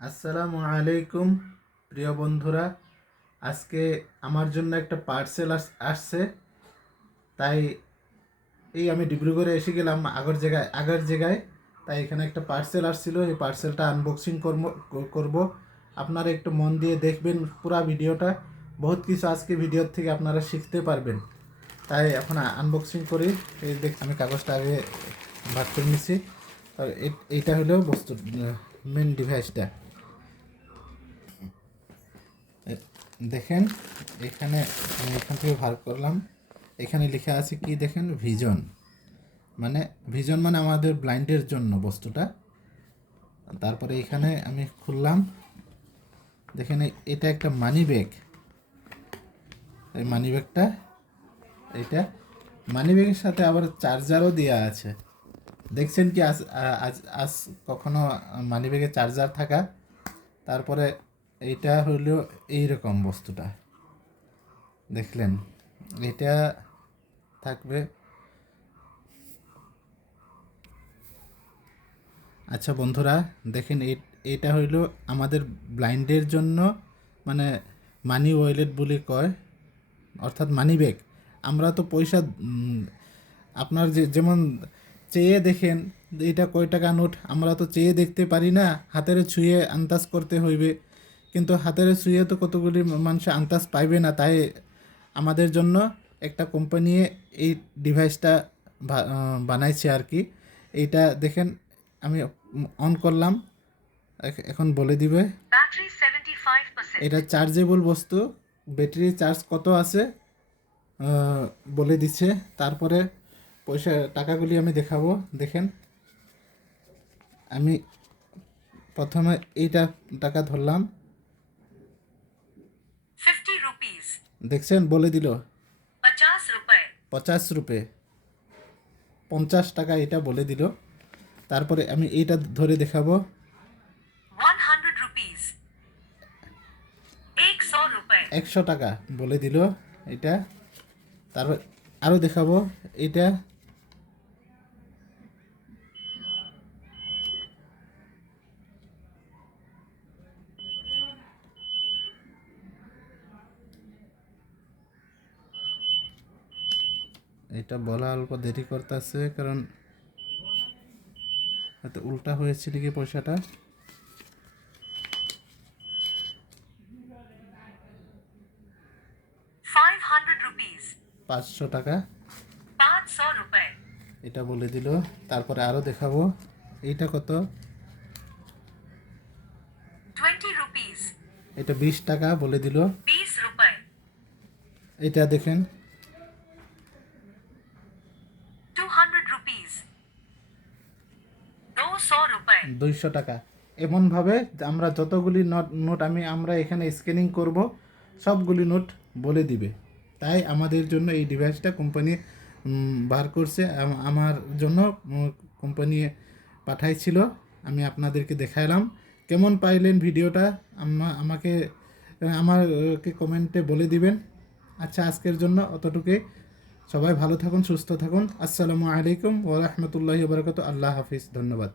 আসসালামু আলাইকুম, প্রিয় বন্ধুরা। আজকে আমার জন্য একটা পার্সেল আসছে। তাই এই আমি ডিব্রুগড়ে এসে গেলাম আগের জায়গায় আগের জায়গায়। তাই এখানে একটা পার্সেল আসছিল। এই পার্সেলটা আনবক্সিং করব করব। আপনারা একটু মন দিয়ে দেখবেন পুরা ভিডিওটা। বহুত কিছু আজকে ভিডিওর থেকে আপনারা শিখতে পারবেন। তাই এখন আনবক্সিং করি। এই দেখ, আমি কাগজটা আগে ভাগ করে নিচ্ছি আর এইটা হলো বস্তু মেন ডিভাইসটা দেখেন, এখানে আমি এখান থেকে ভার করলাম। এখানে লেখা আছে কি দেখেন? ভিজন মানে ভিজন মানে আমাদের ব্লাইন্ডের জন্য বস্তুটা। তারপরে এখানে আমি খুললাম। দেখেন এটা একটা মানি ব্যাগ এই মানি ব্যাগটা এটা মানি ব্যাগের সাথে আবার চার্জারও দেওয়া আছে। দেখছেন কি আজ আজ আজ কখনো মানি ব্যাগে চার্জার থাকা? তারপরে এইটা হলো এইরকম বস্তুটা। দেখলেন? এটা থাকবে আচ্ছা বন্ধুরা, দেখেন এটা হইল আমাদের ব্লাইন্ডের জন্য মানে মানি ওয়ালেট বলে কয়, অর্থাৎ মানি ব্যাগ। আমরা তো পয়সা আপনার যে যেমন চেয়ে দেখেন, এটা কয় টাকা নোট? আমরা তো চেয়ে দেখতে পারি না, হাতের ছুঁয়ে আন্দাজ করতে হইবে। কিন্তু হাতের ছুঁয়ে তো কতগুলি মানুষ আন্দাজ পাইবে না তাই আমাদের জন্য একটা কোম্পানি এই ডিভাইসটা বানাইছে আর কি। এইটা দেখেন আমি অন করলাম এখন বলে দিবে। এটা চার্জেবল বস্তু ব্যাটারি চার্জ কত আছে বলে দিচ্ছে। তারপরে পয়সা টাকাগুলি আমি দেখাবো দেখেন। আমি প্রথমে এইটা টাকা ধরলাম। দেখছেন? বলে দিল। পঞ্চাশ রুপে। পঞ্চাশ টাকা এটা বলে দিল। তারপরে আমি এইটা ধরে দেখাবো। একশো টাকা বলে দিল এটা। তারপর আরও দেখাবো। এটা এটা বলা অল্প দেরি করতেছে কারণ এতে উল্টা হয়েছে নাকি পয়সাটা? পাঁচশো টাকা। এটা বলে দিল। তারপরে আরও দেখাবো। এইটা কত? এটা বিশ টাকা বলে দিল। এটা দেখেন। দুইশো টাকা। এমনভাবে আমরা যতগুলি নোট নোট আমি আমরা এখানে স্ক্যানিং করব, সবগুলি নোট বলে দিবে। তাই আমাদের জন্য এই ডিভাইসটা কোম্পানি বার করছে। আমার জন্য কোম্পানি পাঠাইছিল। আমি আপনাদেরকে দেখাইলাম। কেমন পাইলেন ভিডিওটা, আমা- আমাকে আমাকে কমেন্টে বলে দিবেন। আচ্ছা আজকের জন্য অতটুকুই। সবাই ভালো থাকুন সুস্থ থাকুন। আসসালামু আলাইকুম ওরহমতুল্লাহ বরকত আল্লাহ হাফিজ ধন্যবাদ।